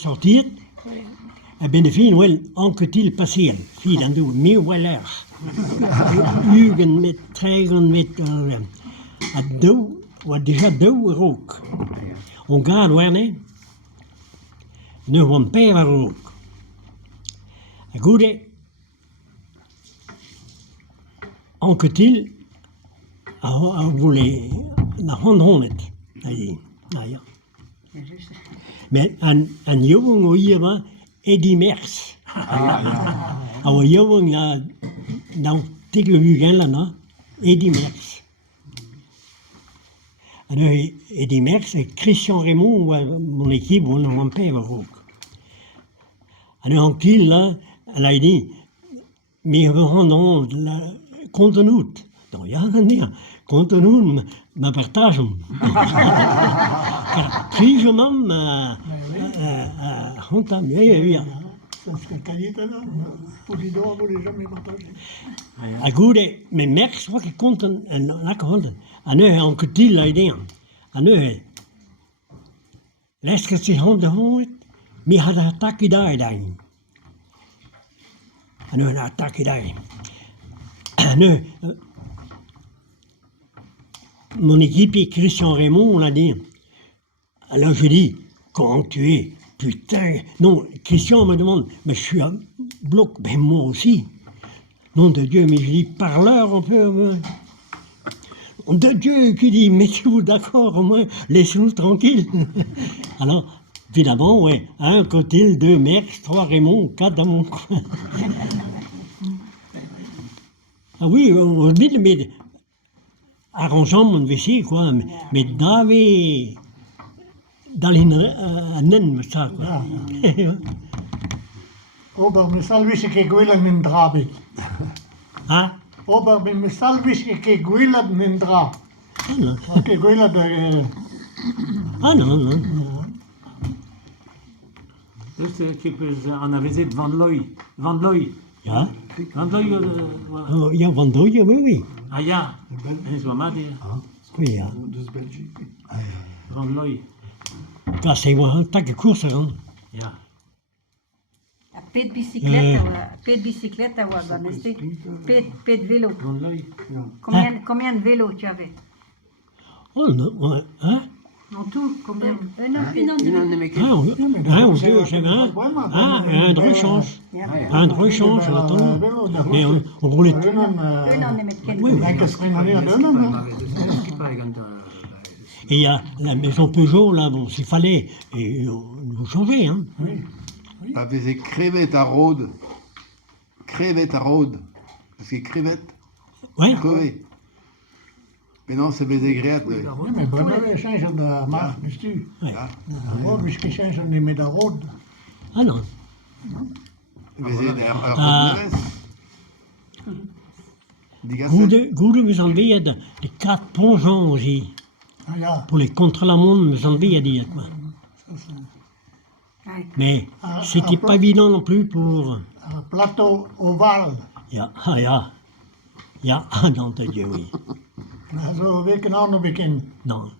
sortiert, en ben de vien wel anketil passeren. Vien dan doen we meer wel erg. Ugen met treigen met... Het doe, wat déjà doe er ook. On gaat waar, nee? Nu van pijver ook. En goed, anketil, hij voelde naar 100. Nou ja. Maar een jongen hier was Eddie Merckx. Een jongen, nou tegen u gaan, Eddie Merckx. En nu Eddie Merckx en Christian Raymond, mijn équipe, was nog een pijver ook. En nu een kiel, hij dit, mais we gaan dan contenut. Nou ja, nee, contenut, maar partage hem. Krijg je hem, ja. Parce que qualité là, pour les deux, vous les jamais partagé. En goed, met Merckx, wat ik kon en lekker honden. En nu een kwartier leiding. En nu, laatst zich handen hoort, maar had een attaque daar dan. En nu een attaque daar. En nu, mon équipe, Christian Raymond, on a dit. Alors je dis, comment tu es? Putain, non, Christian me demande, mais je suis à bloc, ben moi aussi. Nom de Dieu, mais je dis, parleur un peu. Nom de Dieu, qui dit, mettez-vous d'accord, au moins, laissez-nous tranquilles. Alors, évidemment, ouais, 1 Cotil, 2 Merckx, 3 Raymond, 4 dans mon coin. Ah oui, on dit, mais arrangeant mon wc, quoi, mais David. Dans les nains, ça, quoi. Ober, mi salvis che guila nin drabi. Ah? Ober, mi salvis che guila nin dra. Ah non. Che guila de... Ah non, non. Dus ik heb aan een visit van Looy. Van Looy. Ja? Van Looy. Ja, van Dooie, oui. Ah ja. En is wat maat hier. Oui, ja. Dus Belgique. Van Looy. Dat zijn wel een takke koersen dan. Ja. Pet bicicleta, Wagan, este? Pet vélo. Van Looy. Combien de vélos tu avais? Oh, non, hein? En tout, combien? Un ou deux, c'est un. Ah, un de rechange. Un de rechange, attends. Mais on roulait. Oui, oui. Enkel springen de deunen. Et il y a la maison Peugeot, là, bon, s'il fallait, et nous changer, hein. Oui. Dat faisait crevette à Rhodes. Crevette à Rhodes. Parce que crevette, Ouais. crevé. Mais non, c'est faisait gréat. Oui, maar Brunel change de mark, bestuur. Ouais. Rood, misschien change niet meer de rood. Ah non. Faisait à Ah. Rhodes. Goede, we zijn weer de 4 plongeons aussi. Ah ja. Pour les contre-la-montre, we zijn weer die, quoi. Mais c'était pas évident non plus pour... Een plateau ovaal. Ja, ah ja. Ja, ah, non, de Dieu, oui. Maar zo weken aan nog bekend. Non.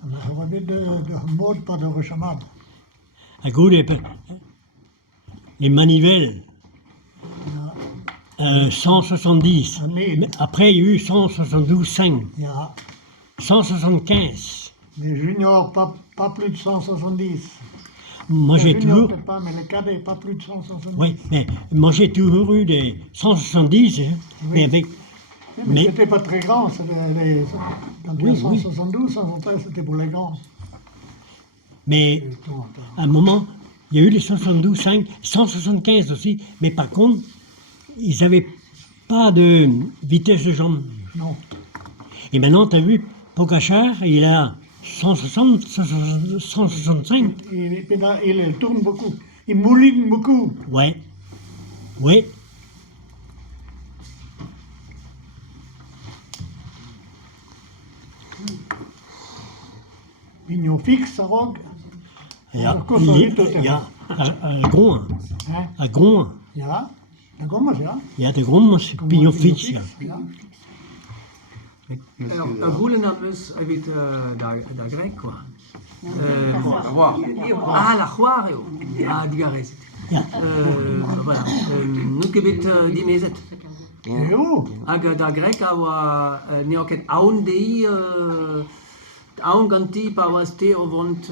We hebben de moord par de rechamade. À gauche, les manivelles, 170. Ah, nee. Mais après, il y a eu 172,5, Ja. 175. Les juniors, pas plus de 170. Moi, Les j'ai juniors, toujours... peut-être pas, mais les cadets, pas plus de 170. Oui, mais moi, j'ai toujours eu des 170, hein, mais avec... Oui, mais- mais c'était pas très grand. Quand il y a Oui, oui. 172, 113, c'était pour les grands. Mais Et tout, attends. à un moment, il y a eu les 72,5, 175 aussi, mais par contre, ils n'avaient pas de vitesse de jambe. Non. Et maintenant, tu as vu, Pogacar, il a 160, 165. Il tourne beaucoup. Il mouline beaucoup. Ouais. Oui. Pignon fixe, ça rogue. Ja, Kosovo, ja, Gron. Hein? À Gron. Ja. Dat komt maar, ja. Ja, de Gron, c'est pignon fixe. Ja. Ja. Alors, à Goulenam, avec la grecque, quoi. Roi. Ah, la Juario. Ah, digarez. Ja. Voilà. Nu kebet dimezet. Jo, Hag da grek awa neoket aun dei aun ganti pa was te o vont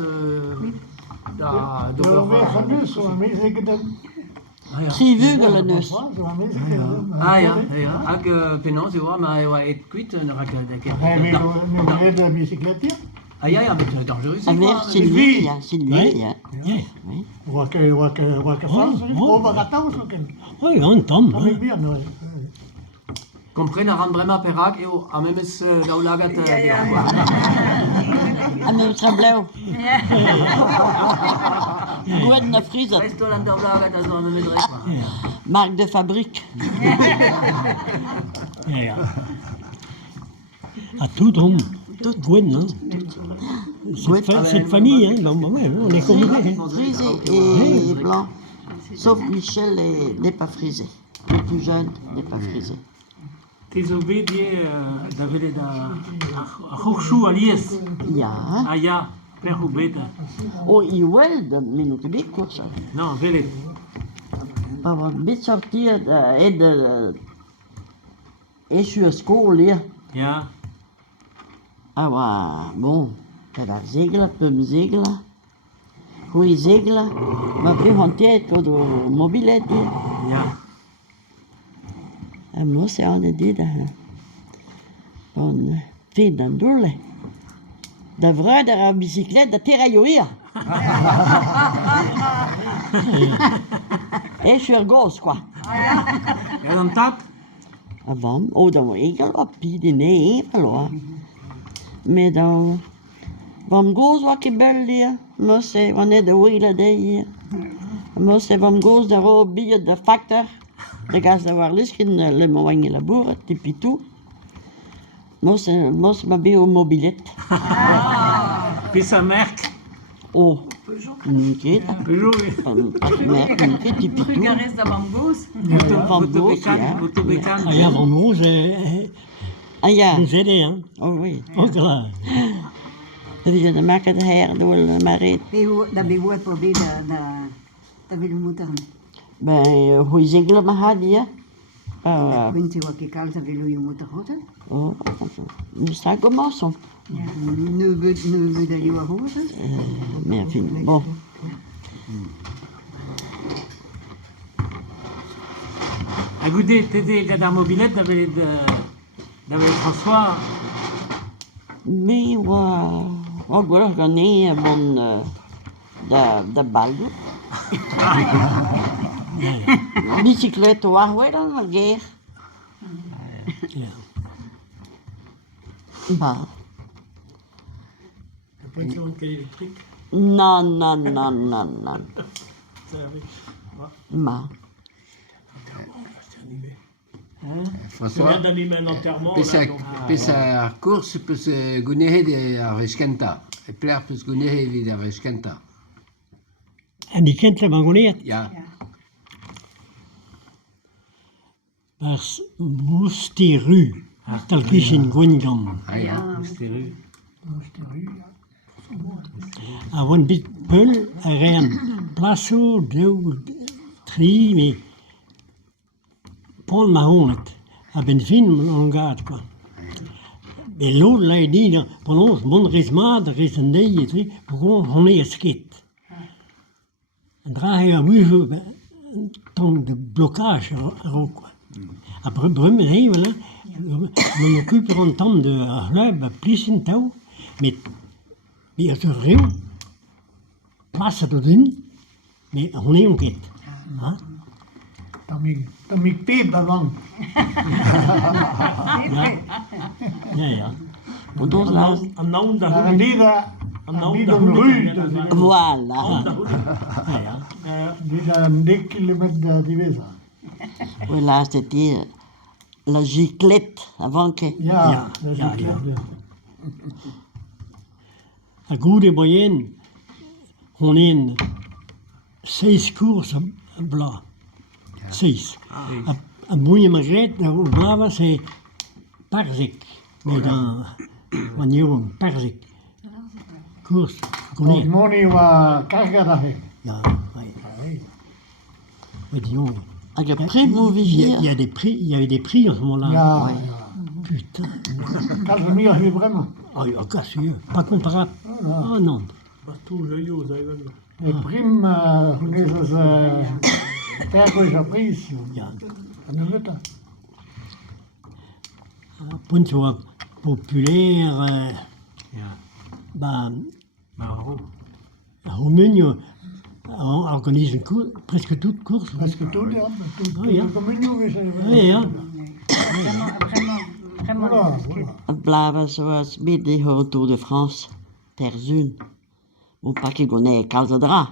da zo do weer van nu, zo mensen ik dat. Trivugelen dus. Zo mensen ik dat. Ah ja, ja. Hag penaos eo ma eo et kuit un rak Hij weer de bicyclette. Ah ja, ja, met dangereux. Avec Sylvie, ja, Sylvie, ja. Ja. Oui. Welke Frans? Over Rathaus ook in. Oh ja, een tam. Dat hè. ik weer nooit. Compren a ran brema perak eo a memes daou lagat. En met Trableau. Goued na frizet. Resto an daou lagat a zo a memes rek. Marque de fabrique. Ja, ja. À tout rond. Gwen, hein. Cette famille, hein. Bon, ouais, on est comme ça. Frisé et blanc. Sauf Michel n'est pas frisé. Le plus jeune n'est pas frisé. Te zo bet die da velet a c'hourchou alies. Ja. Ah ja, per o bet. Oh, il wel de minute big course. Non, velet. Maar wat bit sortir et sur school hier. Ja. Ah ouais, bon. Dat was zegelen, pum zegelen. Goeie zegelen. Maar bij van tijd door de mobilet hier. Ja. En moest je aan de dit. Van vind dan dolle. De vrouw daar aan bicyclette, dat tiraille hier. Et sur gauche, quoi. Ja, dan tap. Avant, oh, dan was ik al op die nee, verloor. Maar dan, van gauche was ik bel hier. Moest je, wanneer de wielen deed hier. Moest je van gauche daar op bij de factor. De gas daar waar lis geen le moment in la boer, tipi toe. Moest maar bij een mobilet. Pis a merk. Oh, niet dat. Peugeot. Merk, niet tipi toe. Trugarez da bambous. Van gauche, ja. Autobecan. Ah ja, van ons, Ah ja, nous aider, hein. oh oui. Ook là. Dat is de maken de her door de maret. Da be woord probeer da wil moeten. Ben, hoe zegelen me had je? Quinti wa ke kal da wil je moeten houden. Oh, nu sta ik op maçon. Ja, nu wil da je houden. Mais enfin, bon. A goude, tete gada mobilet da velet François. Mais, wat goed gaan nee, bon, de baldo. Bicyclette, waar we dan maar geer. Ja. Bah. Pas de électrique. Non. Ma. François. d'animer un enterrement. Pesa course pes gunehe a reskenta. E pler pes gunehe vid a reskenta. En die kent hem abonneerd. Ja. Parce moest die rue. Tal kies in Gwendam. Ah ja. Mysterie. A wan bit peul a rean plaso, deu, tri, mais Paul Mahonet a ben fin an gad, quoi. Mais l'autre l'a dit, pendant ce bon resmad, resendei, et tout, pourquoi on est esquet. En draai a wujo, tant de blocage a ro, quoi. Après, brume, hé, voilà, on occupe un temps de club, plus in tau, mais il y a ce riu, place de din, mais on est en quête. Hein? Dan ik peep daarvan. Ja. Und das laat. Een naam dat Dan die daar, die dan ruud. Voilà. Die dan dik kilometer die wees. Voilà, c'était la giclette avant que. Ja, dat is ja. ja. Een goede moyenne, on est 6 courses blanc. 6. Een mooie magret, dat blauw c'est Parzek. Mais dans, on y est Parzek. koers. Als money wa karga daar. Ja, oui. Mais dis donc, Als je print moet il y vier, a des prix, il y avait des prix en ce moment-là. Ja, Ouais. ja. Putain, Casimir heeft vraiment. oh, cassure, pas comparable. Oh non. De prim, hoe is het, verkoopse prijs. Ja, En dan weet je. punt was populair. Ja. Bah, Maar hoe? Roemenië organise een koers, presque toute course. Presque tout, ja. Oh, ja. De communie is Oui, ja. Vraiment Voilà, discret. voilà. het blijven zoals bij de Tour de France, ter zuin. Moet pakken gewoon een kalte dra.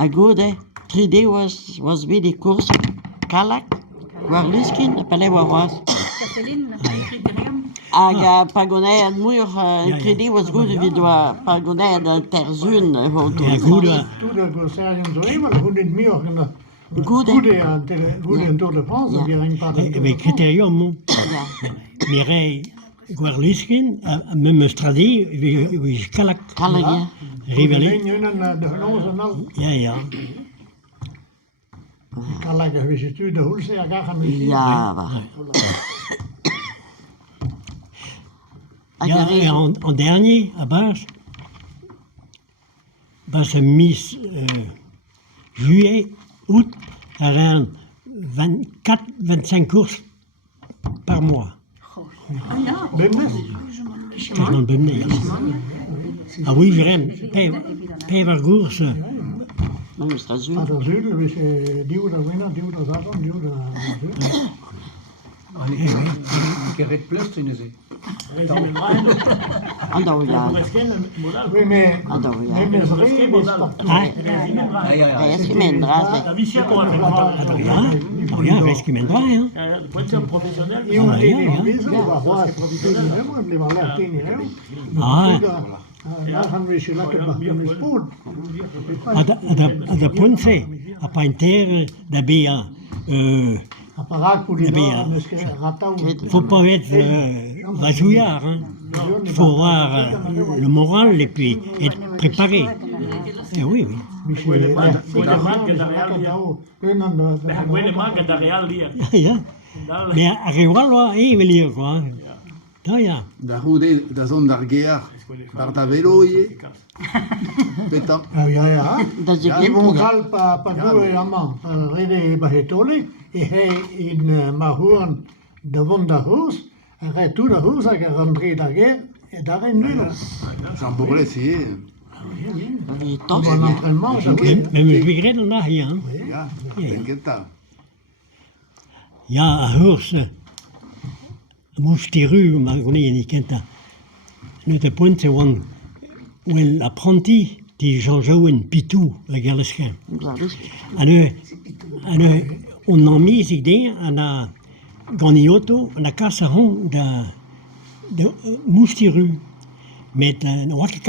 A goede, 3D was bij de koers, Kalak, Guarluskin, de Palais Wawas. Catherine, criterium. A Pagonij en Muur, ja. 3D was goed wie de Pagonij de ter zuin, Tour Ja, de goed, France. Toen de Gossarium zo even, hoe dit meer. Goede. Goede en Tour de France, Ja. die ging pas de Avec Criterium, non. Ja, Mireille Guarliskin, même Stradi, wie Kalak. Kalak, ja. Rivali. De genozen al. Ja, ja. Ik kan lekker wist u de hoelse, ja, ga gaan misschien. Ja, waar. Ja, en dernier, à Bars, c'est mis juillet, août, er zijn 24, 25 courses par mois. Bimmes? Dat is nog bij mij, ja. Ah oui, vraiment, per course. Maar is dat zuin? Maar de zuiden wist duw de winnaar, duw de zaten, duw de zuiden. Ik heb plus in de zee. En dat we ja. Oui, mais En dat we ja. Bimmes reden is dat toe. Ah, Dat is geen draad. ja, oh ja, rest que mendra, hein. Je moet ja, tegen ja. wezen, maar wat is het helemaal, het blijft alleen tegen Ah, daar gaan we je lekker bij de spoor. à da ponce, a painter, da bea, Apparaat pour les Eh bien, gens, parce que ratao. faut pas être vasouillard, hein. Il faut avoir le moral et puis être préparé. Eh oui, oui. Ja. Maar arrival wa even quoi. Da ja. Da rude, da zon dar gear, dar da veloie. Petam. Ja, ja. Dat is Die geen woon al pa goe jammer. Rede bij Tole. Hij in Mahoorn de wonderhoes. En hij toe de hoes, hij rentre daar en daar in Nederland. Jean Bourlet, si. wie Van toch? entraînement, dat weet Mais me begrijpen dat ja. Ja, t'inquieta. Ja, Hurse. Mouftiru, maar gewoon niet kent dat. Nu de punt is van wel apprenti die Jean-Joël Pitou, la galeskin. Dat is En nu on a mis ik denk aan de Ganiotto, aan de Cassaron, de Mouftiru, met een wakker